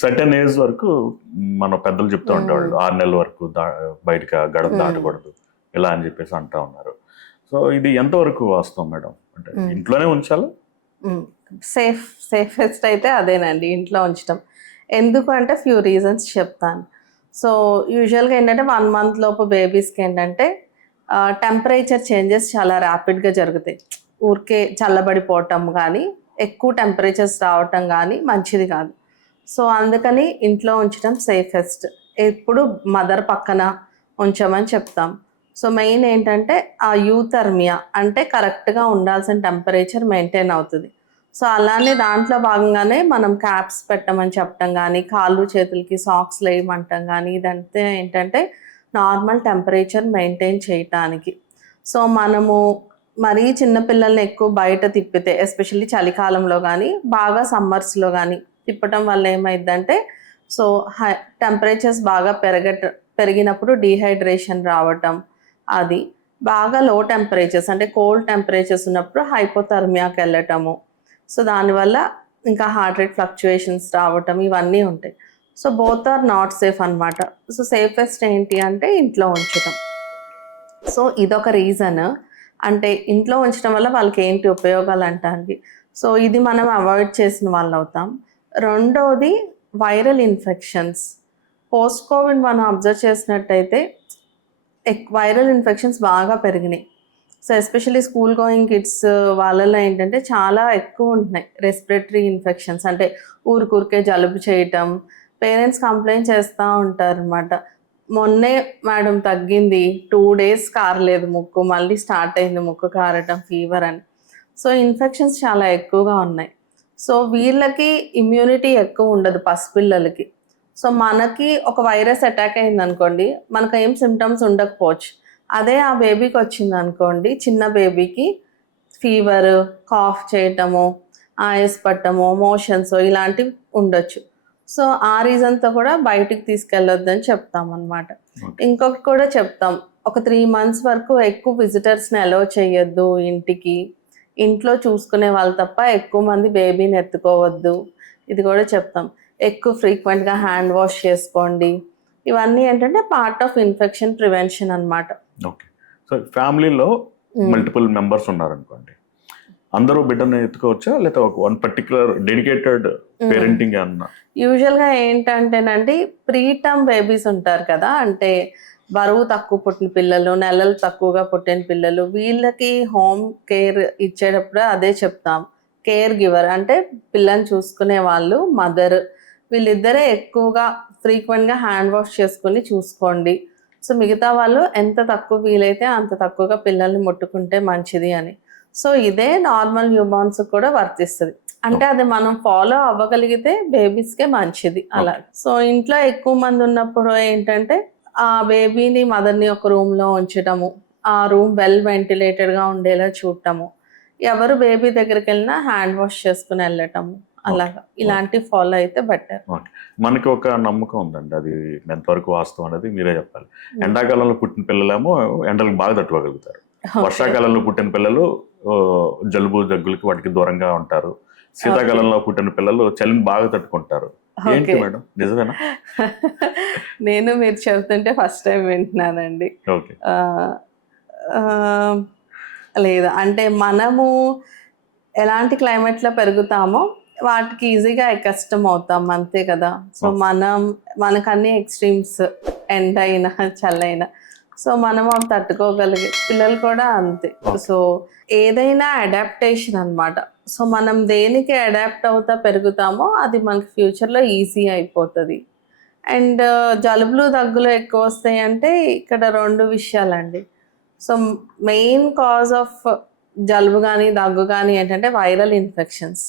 Certain age వరకు మన పెద్దలు చెప్తూ ఉండేవాళ్ళు 6 నెలల వరకు బయటకు గడప దాటకూడదు ఇలా అని చెప్పేసి అంటా ఉన్నారు. సో ఇది ఎంతవరకు వాస్తవం మేడం? అంటే ఇంట్లోనే ఉంచాలి? సేఫెస్ట్ అయితే అదేనండి, ఇంట్లో ఉంచడం. ఎందుకు అంటే ఫ్యూ రీజన్స్ చెప్తాను. సో యూజువల్గా ఏంటంటే 1 month లోపు బేబీస్కి ఏంటంటే టెంపరేచర్ చేంజెస్ చాలా ర్యాపిడ్గా జరుగుతాయి. ఊరికే చల్లబడిపోవటం కానీ ఎక్కువ టెంపరేచర్స్ రావటం కానీ మంచిది కాదు. సో అందుకని ఇంట్లో ఉంచడం సేఫెస్ట్. ఎప్పుడు మదర్ పక్కన ఉంచమని చెప్తాం. సో మెయిన్ ఏంటంటే ఆ యూథర్మియా అంటే కరెక్ట్గా ఉండాల్సిన టెంపరేచర్ మెయింటైన్ అవుతుంది. సో అలానే దాంట్లో భాగంగానే మనం క్యాప్స్ పెట్టమని చెప్పటం కానీ, కాళ్ళు చేతులకి సాక్స్ వేయమంటాం కానీ, ఇదంతా ఏంటంటే నార్మల్ టెంపరేచర్ మెయింటైన్ చేయటానికి. సో మనము మరీ చిన్నపిల్లల్ని ఎక్కువ బయట తిప్పితే, ఎస్పెషల్లీ చలికాలంలో కానీ బాగా సమ్మర్స్లో కానీ తిప్పటం వల్ల ఏమైందంటే సో టెంపరేచర్స్ బాగా పెరిగినప్పుడు డీహైడ్రేషన్ రావటం, అది బాగా లో టెంపరేచర్స్ అంటే కోల్డ్ టెంపరేచర్స్ ఉన్నప్పుడు హైపోథర్మియాకి వెళ్ళటము. సో దానివల్ల ఇంకా హార్ట్ రేట్ ఫ్లక్చుయేషన్స్ రావటం ఇవన్నీ ఉంటాయి. So both or not safe అనమాట. సో సేఫెస్ట్ ఏంటి అంటే ఇంట్లో ఉంచటం. సో ఇదొక రీజన్. అంటే ఇంట్లో ఉంచడం వల్ల వాళ్ళకి ఏంటి ఉపయోగాలు అంటానికి. సో ఇది మనం అవాయిడ్ చేసిన వాళ్ళు అవుతాం. రెండోది వైరల్ ఇన్ఫెక్షన్స్. పోస్ట్ కోవిడ్ మనం అబ్జర్వ్ చేసినట్టయితే వైరల్ ఇన్ఫెక్షన్స్ బాగా పెరిగినాయి. So especially school going kids వాళ్ళలో ఏంటంటే చాలా ఎక్కువ ఉంటున్నాయి రెస్పిరేటరీ ఇన్ఫెక్షన్స్. అంటే ఊరికే జలుబు చేయటం, పేరెంట్స్ కంప్లైంట్ చేస్తూ ఉంటారు అనమాట. మొన్నే మేడం తగ్గింది, 2 days కారలేదు ముక్కు, మళ్ళీ స్టార్ట్ అయింది ముక్కు కారటం, ఫీవర్ అని. సో ఇన్ఫెక్షన్స్ చాలా ఎక్కువగా ఉన్నాయి. సో వీళ్ళకి ఇమ్యూనిటీ ఎక్కువ ఉండదు పసిపిల్లలకి. సో మనకి ఒక వైరస్ అటాక్ అయింది అనుకోండి, మనకు ఏం సిమ్టమ్స్ ఉండకపోవచ్చు. అదే ఆ బేబీకి వచ్చింది అనుకోండి, చిన్న బేబీకి ఫీవర్, కాఫ్ చేయటము, ఆయాస పట్టము, మోషన్స్ ఇలాంటివి ఉండొచ్చు. సో ఆ రీజన్తో కూడా బయటికి తీసుకెళ్ళొద్దని చెప్తాం అనమాట. ఇంకొకటి కూడా చెప్తాం, ఒక 3 months వరకు ఎక్కువ విజిటర్స్ని అలౌ చేయొద్దు ఇంటికి. ఇంట్లో చూసుకునే వాళ్ళు తప్ప ఎక్కువ మంది బేబీని ఎత్తుకోవద్దు, ఇది కూడా చెప్తాం. ఎక్కువ ఫ్రీక్వెంట్గా హ్యాండ్ వాష్ చేసుకోండి. ఇవన్నీ ఏంటంటే పార్ట్ ఆఫ్ ఇన్ఫెక్షన్ ప్రివెన్షన్ అనమాట. ఓకే. సో ఫ్యామిలీలో మల్టిపుల్ మెంబర్స్ ఉన్నారనుకోండి, అందరూ బిడ్డను ఎత్తుకోవచ్చా, లేదా ఒక వన్ పర్టికులర్ డెడికేటెడ్ పేరెంటింగ్ అన్న? యూజువల్గా ఏంటంటేనండి, ప్రీటర్మ్ బేబీస్ ఉంటారు కదా, అంటే బరువు తక్కువ పుట్టిన పిల్లలు, నెలలు తక్కువగా పుట్టిన పిల్లలు, వీళ్ళకి హోమ్ కేర్ ఇచ్చేటప్పుడు అదే చెప్తాం. కేర్ గివర్ అంటే పిల్లని చూసుకునే వాళ్ళు, మదర్, వీళ్ళిద్దరే ఎక్కువగా ఫ్రీక్వెంట్గా హ్యాండ్ వాష్ చేసుకుని చూసుకోండి. సో మిగతా వాళ్ళు ఎంత తక్కువ వీలైతే అంత తక్కువగా పిల్లల్ని ముట్టుకుంటే మంచిది అని. సో ఇదే నార్మల్ న్యూబార్న్స్ కూడా వర్తిస్తుంది. అంటే అది మనం ఫాలో అవ్వగలిగితే బేబీస్కే మంచిది అలా. సో ఇంట్లో ఎక్కువ మంది ఉన్నప్పుడు ఏంటంటే ఆ బేబీని, మదర్ని ఒక రూమ్లో ఉంచటము, ఆ రూమ్ వెల్ వెంటిలేటెడ్గా ఉండేలా చూడటము, ఎవరు బేబీ దగ్గరికి వెళ్ళినా హ్యాండ్ వాష్ చేసుకుని వెళ్ళటము, అలాగా ఇలాంటి ఫాలో అయితే బెటర్. మనకి ఒక నమ్మకం ఉందండి, అది ఎంతవరకు వాస్తవం అనేది మీరే చెప్పాలి. ఎండాకాలంలో పుట్టిన పిల్లలేమో ఎండలకు బాగా తట్టుకోగలుగుతారు, వర్షాకాలంలో పుట్టిన పిల్లలు జలుబు దగ్గులకి వాటికి దూరంగా ఉంటారు, శీతాకాలంలో పుట్టిన పిల్లలు చలిని బాగా తట్టుకుంటారు. ఏంటి మేడం, నిజమేనా? నేను మీరు చెబుతుంటే ఫస్ట్ టైం వింటున్నానండి. లేదు, అంటే మనము ఎలాంటి క్లైమేట్లో పెరుగుతామో వాటికి ఈజీగా కష్టం అవుతాం, అంతే కదా. సో మనకు అన్ని ఎక్స్ట్రీమ్స్, ఎండ అయినా చల్లైనా, సో మనం అవి తట్టుకోగలిగే, పిల్లలు కూడా అంతే. సో ఏదైనా అడాప్టేషన్ అనమాట. సో మనం దేనికి అడాప్ట్ అవుతా పెరుగుతామో అది మనకి ఫ్యూచర్లో ఈజీ అయిపోతుంది. అండ్ జలుబులు దగ్గులు ఎక్కువ వస్తాయి అంటే ఇక్కడ 2 విషయాలండి. సో మెయిన్ కాజ్ ఆఫ్ జలుబు కానీ దగ్గు కానీ ఏంటంటే viral infections.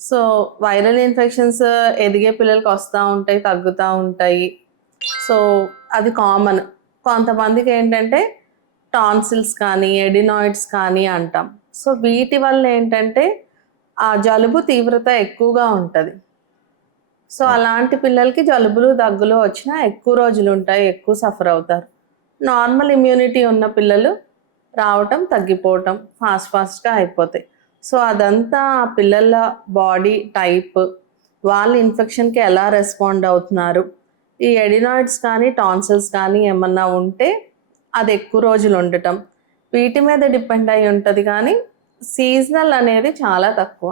So viral infections ఎదిగే పిల్లలకి వస్తూ ఉంటాయి, తగ్గుతూ ఉంటాయి. సో అది కామన్. కొంతమందికి ఏంటంటే టాన్సిల్స్ కానీ ఎడినాయిడ్స్ కానీ అంటాం. సో వీటి వల్ల ఏంటంటే ఆ జలుబు తీవ్రత ఎక్కువగా ఉంటుంది. సో అలాంటి పిల్లలకి జలుబులు దగ్గులు వచ్చినా ఎక్కువ రోజులు ఉంటాయి, ఎక్కువ సఫర్ అవుతారు. నార్మల్ ఇమ్యూనిటీ ఉన్న పిల్లలు రావటం, తగ్గిపోవటం ఫాస్ట్గా అయిపోతాయి. సో అదంతా పిల్లల బాడీ టైప్, వాళ్ళు ఇన్ఫెక్షన్కి ఎలా రెస్పాండ్ అవుతున్నారు, ఈ ఎడినాయిడ్స్ కానీ టాన్సిల్స్ కానీ ఏమన్నా ఉంటే అది ఎక్కువ రోజులు ఉండటం, వీటి మీద డిపెండ్ అయి ఉంటుంది. కానీ సీజనల్ అనేది చాలా తక్కువ.